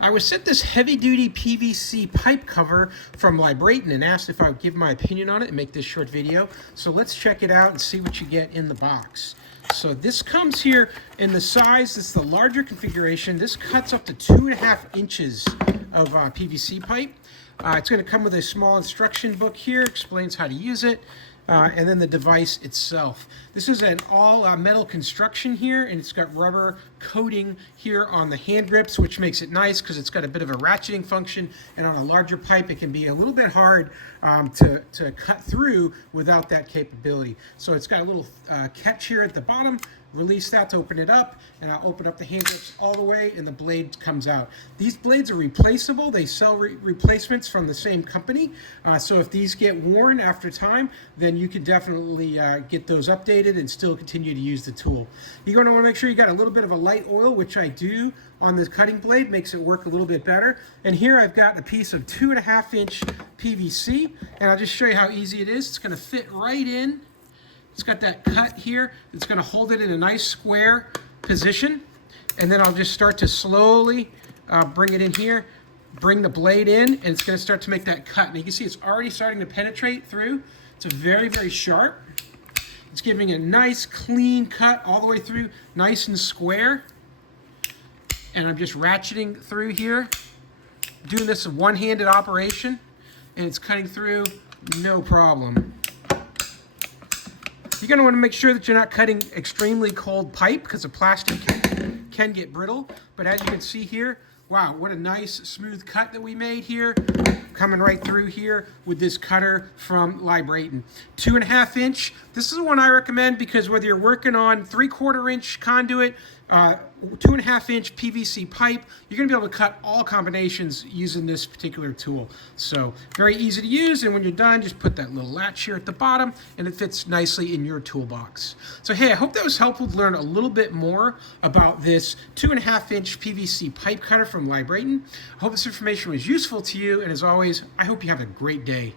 I was sent this heavy-duty PVC pipe cover from Libraton and asked if I would give my opinion on it and make this short video. So let's check it out and see what you get in the box. So this comes here in the size, it's the larger configuration. This cuts up to 2.5 inches of PVC pipe. It's going to come with a small instruction book here, explains how to use it. And then the device itself. This is an all metal construction here, and it's got rubber coating here on the hand grips, which makes it nice because it's got a bit of a ratcheting function, and on a larger pipe it can be a little bit hard to cut through without that capability. So it's got a little catch here at the bottom. Release that to open it up, and I'll open up the hand grips all the way and the blade comes out. These blades are replaceable. They sell replacements from the same company. So if these get worn after time, then you can definitely get those updated and still continue to use the tool. You're going to want to make sure you got a little bit of a light oil, which I do on the cutting blade, makes it work a little bit better. And here I've got a piece of 2.5 inch PVC, and I'll just show you how easy it is. It's going to fit right in. It's got that cut here. It's going to hold it in a nice square position. And then I'll just start to slowly bring it in here, bring the blade in, and it's going to start to make that cut. And you can see it's already starting to penetrate through. It's a very, very sharp. It's giving a nice clean cut all the way through, nice and square. And I'm just ratcheting through here, doing this a one-handed operation, and it's cutting through no problem. You're going to want to make sure that you're not cutting extremely cold pipe because the plastic can get brittle. But as you can see here, wow, what a nice smooth cut that we made here. Coming right through here with this cutter from Libraton. 2.5 inch. This is the one I recommend because whether you're working on 3/4 inch conduit, 2.5 inch PVC pipe, you're going to be able to cut all combinations using this particular tool. So very easy to use, and when you're done, just put that little latch here at the bottom and it fits nicely in your toolbox. So hey, I hope that was helpful to learn a little bit more about this 2.5 inch PVC pipe cutter from Libraton. I hope this information was useful to you, and as always, I hope you have a great day.